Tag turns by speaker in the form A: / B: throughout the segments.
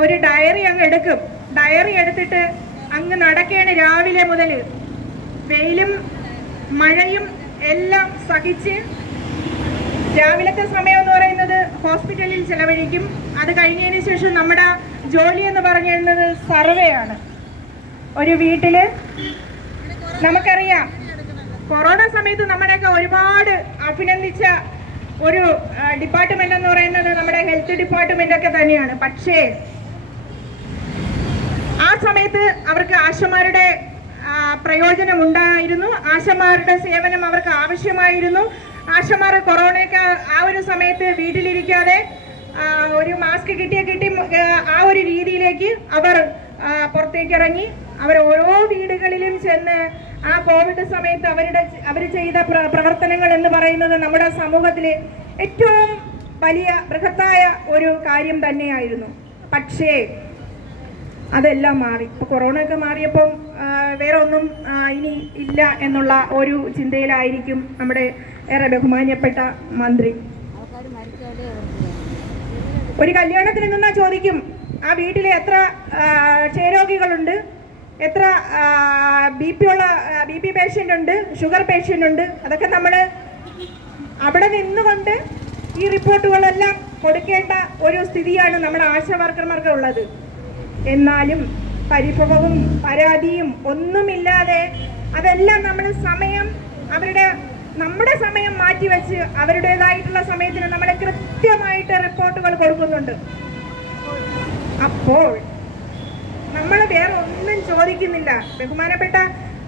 A: ഒരു ഡയറി അങ്ങ് എടുക്കും. ഡയറി എടുത്തിട്ട് അങ്ങ് നടക്കേണ് രാവിലെ മുതൽ. വെയിലും മഴയും എല്ലാം സഹിച്ച് രാവിലത്തെ സമയം എന്ന് പറയുന്നത് ഹോസ്പിറ്റലിൽ ചെലവഴിക്കും. അത് കഴിഞ്ഞതിന് ശേഷം നമ്മുടെ ജോലി എന്ന് പറയുന്നത് സർവേ ആണ്. ഒരു വീട്ടിൽ നമുക്കറിയാം. കൊറോണ സമയത്ത് നമ്മുടെയൊക്കെ ഒരുപാട് അഭിനന്ദിച്ച ഒരു ഡിപ്പാർട്ട്മെന്റ് എന്ന് പറയുന്നത് നമ്മുടെ ഇതൊക്കെ തന്നെയാണ്. പക്ഷേ ആ സമയത്ത് അവർക്ക് ആശമാരുടെ പ്രയോജനം ഉണ്ടായിരുന്നു ആശമാരുടെ സേവനം അവർക്ക് ആവശ്യമായിരുന്നു. ആശമാർ കൊറോണയൊക്കെ ആ ഒരു സമയത്ത് വീട്ടിലിരിക്കാതെ ഒരു മാസ്ക് കിട്ടിയ കിട്ടി ആ, ഒരു രീതിയിലേക്ക് അവർ പുറത്തേക്ക് ഇറങ്ങി അവർ ഓരോ വീടുകളിലും ചെന്ന് ആ കോവിഡ് സമയത്ത് അവരുടെ അവർ ചെയ്ത പ്രവർത്തനങ്ങൾ എന്ന് പറയുന്നത് നമ്മുടെ സമൂഹത്തിലെ ഏറ്റവും വലിയ ബൃഹത്തായ ഒരു കാര്യം തന്നെയായിരുന്നു. പക്ഷേ അതെല്ലാം മാറി. ഇപ്പോൾ കൊറോണ ഒക്കെ മാറിയപ്പം വേറെ ഒന്നും ഇനി ഇല്ല എന്നുള്ള ഒരു ചിന്തയിലായിരിക്കും നമ്മുടെ ഏറെ ബഹുമാനപ്പെട്ട മന്ത്രി. ഒരു കല്യാണത്തിന് നിന്നാ ചോദിക്കും ആ വീട്ടിൽ എത്ര ക്ഷയരോഗികളുണ്ട്? എത്ര ബി പി ഉള്ള ബി പി പേഷ്യന്റ് ഉണ്ട്? ഷുഗർ പേഷ്യന്റ് ഉണ്ട്? അതൊക്കെ നമ്മൾ അവിടെ നിന്നുകൊണ്ട് ഈ റിപ്പോർട്ടുകളെല്ലാം കൊടുക്കേണ്ട ഒരു സ്ഥിതിയാണ് നമ്മുടെ ആശാവർക്കർമാർക്ക് ഉള്ളത് എന്നാലും പരിഭവവും പരാതിയും ഒന്നുമില്ലാതെ അതെല്ലാം നമ്മൾ സമയം അവരുടെ നമ്മുടെ സമയം മാറ്റിവെച്ച് അവരുടേതായിട്ടുള്ള സമയത്തിന് നമ്മൾ കൃത്യമായിട്ട് റിപ്പോർട്ടുകൾ കൊടുക്കുന്നുണ്ട്. അപ്പോൾ നമ്മൾ വേറെ ഒന്നും ചോദിക്കുന്നില്ല. ബഹുമാനപ്പെട്ട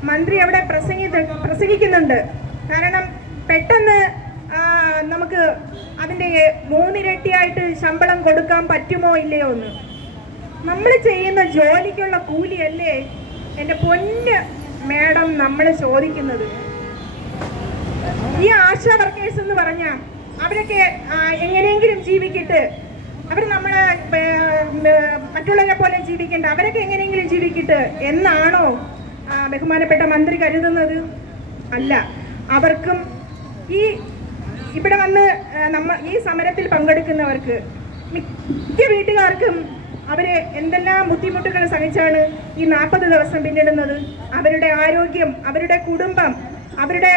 A: മന്ത്രി അവിടെ പ്രസംഗി പ്രസംഗിക്കുന്നുണ്ട്. കാരണം പെട്ടെന്ന് നമുക്ക് അതിന്റെ മൂന്നിരട്ടിയായിട്ട് ശമ്പളം കൊടുക്കാൻ പറ്റുമോ ഇല്ലയോ എന്ന്. നമ്മൾ ചെയ്യുന്ന ജോലിക്കുള്ള കൂലിയല്ലേ എന്റെ പൊന്ന് മേഡം നമ്മൾ ചോദിക്കുന്നത്. ഈ ആശാ വർക്കേഴ്സ് എന്ന് പറഞ്ഞാൽ അവരൊക്കെ എങ്ങനെയെങ്കിലും ജീവിക്കട്ട്. അവർ നമ്മൾ മറ്റുള്ളവരെ പോലെ ജീവിക്കേണ്ട. അവരൊക്കെ എങ്ങനെയെങ്കിലും ജീവിക്കട്ട് എന്നാണോ ബഹുമാനപ്പെട്ട മന്ത്രി കരുതുന്നത്? അല്ല. അവർക്കും ഈ ഇവിടെ വന്ന് നമ്മ ഈ സമരത്തിൽ പങ്കെടുക്കുന്നവർക്ക് മിക്ക വീട്ടുകാർക്കും അവരെ എന്തെല്ലാം ബുദ്ധിമുട്ടുകൾ സഹിച്ചാണ് ഈ നാൽപ്പത് ദിവസം പിന്നിടുന്നത്? അവരുടെ ആരോഗ്യം അവരുടെ കുടുംബം അവരുടെ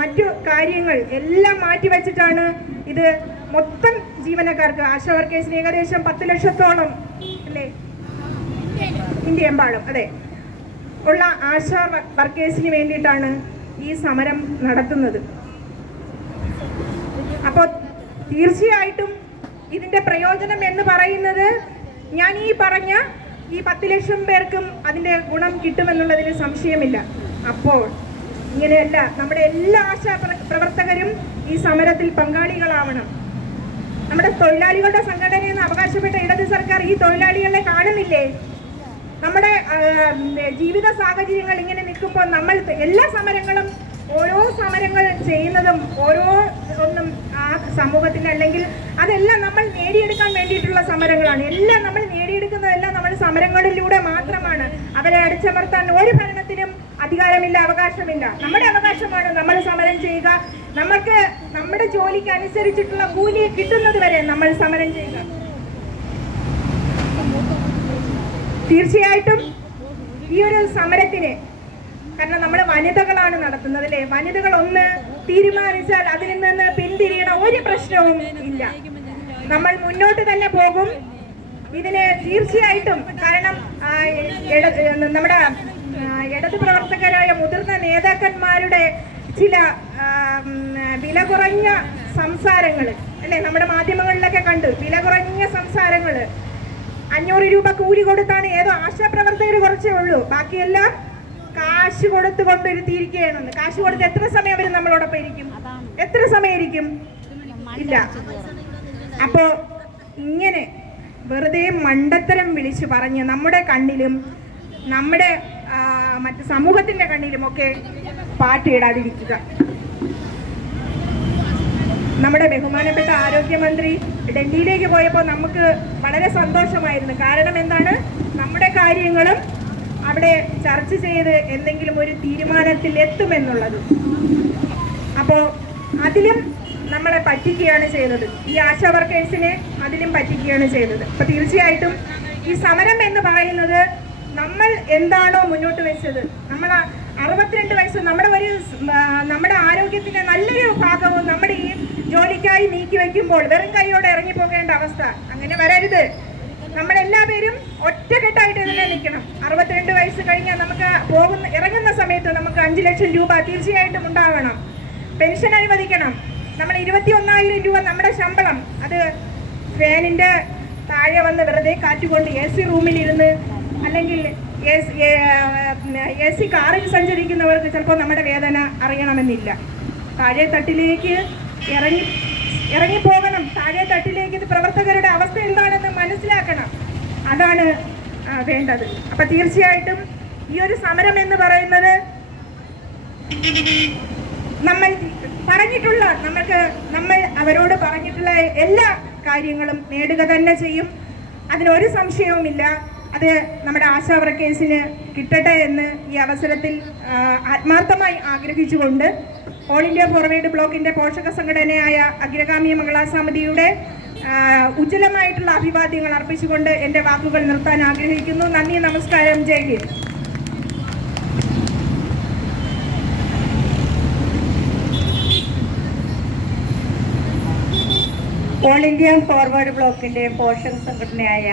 A: മറ്റു കാര്യങ്ങൾ എല്ലാം മാറ്റിവെച്ചിട്ടാണ് ഇത് മൊത്തം ജീവനക്കാർക്ക് ആശാ വർക്കേഴ്സിന് ഏകദേശം പത്ത് ലക്ഷത്തോളം അല്ലേ? ഇന്ത്യ എമ്പാടും അതെ. ഉള്ള ആശാ വർക്കേഴ്സിന് വേണ്ടിയിട്ടാണ് ഈ സമരം നടത്തുന്നത്. അപ്പോൾ തീർച്ചയായിട്ടും ഇതിന്റെ പ്രയോജനം എന്ന് പറയുന്നത് ഞാൻ ഈ പറഞ്ഞ ഈ പത്ത് ലക്ഷം പേർക്കും അതിന്റെ ഗുണം കിട്ടുമെന്നുള്ളതിന് സംശയമില്ല. അപ്പോൾ ഇങ്ങനെയല്ല നമ്മുടെ എല്ലാ ആശാ പ്രവർത്തകരും ഈ സമരത്തിൽ പങ്കാളികളാവണം. നമ്മുടെ തൊഴിലാളികളുടെ സംഘടനയെന്ന് അവകാശപ്പെട്ട ഇടത് സർക്കാർ ഈ തൊഴിലാളികളെ കാണുന്നില്ലേ? നമ്മുടെ ജീവിത സാഹചര്യങ്ങൾ ഇങ്ങനെ നിൽക്കുമ്പോൾ നമ്മൾ എല്ലാ സമരങ്ങളും ഓരോ സമരങ്ങൾ ചെയ്യുന്നതും ഓരോ ഒന്നും ആ സമൂഹത്തിന് അല്ലെങ്കിൽ അതെല്ലാം നമ്മൾ നേടിയെടുക്കാൻ വേണ്ടിയിട്ടുള്ള സമരങ്ങളാണ്. എല്ലാം നമ്മൾ നേടിയെടുക്കുന്നതെല്ലാം നമ്മൾ സമരങ്ങളിലൂടെ മാത്രമാണ്. അവരെ അടിച്ചമർത്താൻ ഒരു ഭരണത്തിനും അധികാരമില്ല അവകാശമില്ല. നമ്മുടെ അവകാശമാണ് നമ്മൾ സമരം ചെയ്യുക. നമുക്ക് നമ്മുടെ ജോലിക്ക് അനുസരിച്ചിട്ടുള്ള കൂലി കിട്ടുന്നത് വരെ നമ്മൾ സമരം ചെയ്യുക. തീർച്ചയായിട്ടും ഈ ഒരു സമരത്തിന് കാരണം നമ്മൾ വനിതകളാണ് നടത്തുന്നത് അല്ലേ? വനിതകൾ ഒന്ന് തീരുമാനിച്ചാൽ അതിൽ നിന്ന് പിന്തിരിയണ ഒരു പ്രശ്നവും ഇല്ല. നമ്മൾ മുന്നോട്ട് തന്നെ പോകും. ഇതിന് തീർച്ചയായിട്ടും കാരണം നമ്മുടെ ഇടതു പ്രവർത്തകരായ മുതിർന്ന നേതാക്കന്മാരുടെ ചില വില കുറഞ്ഞ സംസാരങ്ങൾ അല്ലെ? നമ്മുടെ മാധ്യമങ്ങളിലൊക്കെ കണ്ട് വില കുറഞ്ഞ സംസാരങ്ങൾ. അഞ്ഞൂറ് രൂപ കൂലി കൊടുത്താണ് ഏതോ ആശാപ്രവർത്തകർ കുറച്ചേ ഉള്ളൂ. ബാക്കിയെല്ലാം കാശ് കൊടുത്ത് കൊണ്ടിരുത്തിയിരിക്കുകയാണെന്ന് കാശ് കൊടുത്ത് എത്ര സമയം അവർ നമ്മളോടൊപ്പം ഇരിക്കും? എത്ര സമയം ഇരിക്കും? ഇല്ല. അപ്പോ ഇങ്ങനെ വെറുതെ മണ്ടത്തരം വിളിച്ച് പറഞ്ഞ് നമ്മുടെ കണ്ണിലും നമ്മുടെ മറ്റു സമൂഹത്തിന്റെ കണ്ണിലും ഒക്കെ പാട്ടിടാതിരിക്കുക നമ്മുടെ ബഹുമാനപ്പെട്ട ആരോഗ്യമന്ത്രി ഡൽഹിയിലേക്ക് പോയപ്പോൾ നമുക്ക് വളരെ സന്തോഷമായിരുന്നു. കാരണം എന്താണ്? നമ്മുടെ കാര്യങ്ങളും അവിടെ ചർച്ച ചെയ്ത് എന്തെങ്കിലും ഒരു തീരുമാനത്തിൽ എത്തുമെന്നുള്ളത്. അപ്പോൾ അതിലും നമ്മളെ പറ്റിക്കുകയാണ് ചെയ്തത്. ഈ ആശാ വർക്കേഴ്സിനെ അതിലും പറ്റിക്കുകയാണ് ചെയ്തത്. അപ്പൊ തീർച്ചയായിട്ടും ഈ സമരം എന്ന് പറയുന്നത് നമ്മൾ എന്താണോ മുന്നോട്ട് വെച്ചത്. നമ്മൾ അറുപത്തിരണ്ട് വയസ്സ് നമ്മുടെ ഒരു നമ്മുടെ ആരോഗ്യത്തിന്റെ നല്ലൊരു ഭാഗവും നമ്മുടെ ഈ ജോലിക്കായി നീക്കി വെക്കുമ്പോൾ വെറും കൈയോടെ ഇറങ്ങി പോകേണ്ട അവസ്ഥ. അങ്ങനെ വരരുത്. നമ്മളെല്ലാവരും ഒറ്റക്കെട്ടായിട്ട് തന്നെ നിൽക്കണം. അറുപത്തിരണ്ട് വയസ്സ് കഴിഞ്ഞാൽ നമുക്ക് പോകുന്ന ഇറങ്ങുന്ന സമയത്ത് നമുക്ക് അഞ്ച് ലക്ഷം രൂപ തീർച്ചയായിട്ടും ഉണ്ടാവണം. പെൻഷൻ അനുവദിക്കണം. നമ്മൾ ഇരുപത്തി ഒന്നായിരം രൂപ നമ്മുടെ ശമ്പളം. അത് ഫാനിന്റെ താഴെ വന്ന് വെറുതെ കാറ്റുകൊണ്ട് എ സി റൂമിലിരുന്ന് അല്ലെങ്കിൽ എ സി കാറിൽ സഞ്ചരിക്കുന്നവർക്ക് ചിലപ്പോൾ നമ്മുടെ വേദന അറിയണമെന്നില്ല. താഴെ തട്ടിലേക്ക് ഇറങ്ങി ഇറങ്ങിപ്പോകണം താഴെ തട്ടിലേക്ക് ഇത് പ്രവർത്തകരുടെ അവസ്ഥ എന്താണെന്ന് മനസ്സിലാക്കണം. അതാണ് വേണ്ടത്. അപ്പൊ തീർച്ചയായിട്ടും ഈ ഒരു സമരം എന്ന് പറയുന്നത് നമ്മൾ പറഞ്ഞിട്ടുള്ള നമ്മൾക്ക് നമ്മൾ അവരോട് പറഞ്ഞിട്ടുള്ള എല്ലാ കാര്യങ്ങളും നേടുക തന്നെ ചെയ്യും. അതിനൊരു സംശയവുമില്ല. അത് നമ്മുടെ ആശാ വർക്കേഴ്സിന് കിട്ടട്ടെ എന്ന് ഈ അവസരത്തിൽ ആത്മാർത്ഥമായി ആഗ്രഹിച്ചുകൊണ്ട് ഓൾ ഇന്ത്യ ഫോർവേഡ് ബ്ലോക്കിന്റെ പോഷക സംഘടനയായ അഗ്രഗാമി മംഗളാ സമിതിയുടെ ആ, ഉജ്ജ്വലമായിട്ടുള്ള അഭിവാദ്യങ്ങൾ അർപ്പിച്ചുകൊണ്ട് എന്റെ വാക്കുകൾ നിർത്താൻ ആഗ്രഹിക്കുന്നു. നന്ദി നമസ്കാരം. Jai Hind.
B: All India forward ബ്ലോക്കിന്റെ പോഷക സംഘടനയായ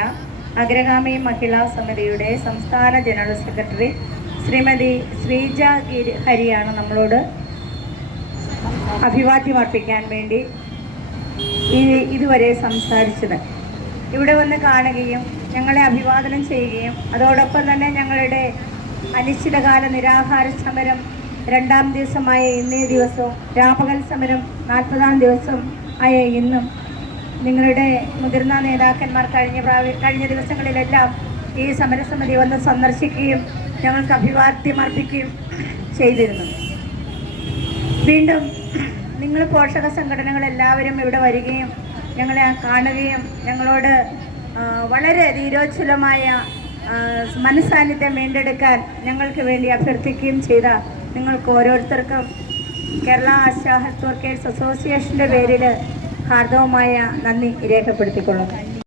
B: അഗ്രഗാമി മഹിളാ സമിതിയുടെ സംസ്ഥാന ജനറൽ സെക്രട്ടറി ശ്രീമതി ശ്രീജ ഗിരി ഹരിയാണ് നമ്മളോട് അഭിവാദ്യം അർപ്പിക്കാൻ വേണ്ടി ഇതുവരെ സംസാരിച്ചത്. ഇവിടെ വന്ന് കാണുകയും ഞങ്ങളെ അഭിവാദനം ചെയ്യുകയും അതോടൊപ്പം തന്നെ ഞങ്ങളുടെ അനിശ്ചിതകാല നിരാഹാര സമരം രണ്ടാം ദിവസമായ ഇന്നേ ദിവസവും രാപകൽ സമരം നാൽപ്പതാം ദിവസം ആയ ഇന്നും നിങ്ങളുടെ മുതിർന്ന നേതാക്കന്മാർ കഴിഞ്ഞ പ്രാവ കഴിഞ്ഞ ദിവസങ്ങളിലെല്ലാം ഈ സമരസമിതി വന്ന് സന്ദർശിക്കുകയും ഞങ്ങൾക്ക് അഭിവാദ്യം അർപ്പിക്കുകയും ചെയ്തിരുന്നു. വീണ്ടും നിങ്ങൾ പോഷക സംഘടനകളെല്ലാവരും ഇവിടെ വരികയും ഞങ്ങളെ കാണുകയും ഞങ്ങളോട് വളരെ ധീരോജ്വലമായ മനസാന്നിധ്യം വീണ്ടെടുക്കാൻ ഞങ്ങൾക്ക് വേണ്ടി അഭ്യർത്ഥിക്കുകയും ചെയ്ത നിങ്ങൾക്ക് ഓരോരുത്തർക്കും കേരള ആശാ ഹെൽത്ത് വർക്കേഴ്സ് അസോസിയേഷന്റെ പേരിൽ ഹാർദവമായ നന്ദി രേഖപ്പെടുത്തിക്കൊള്ളുന്നു.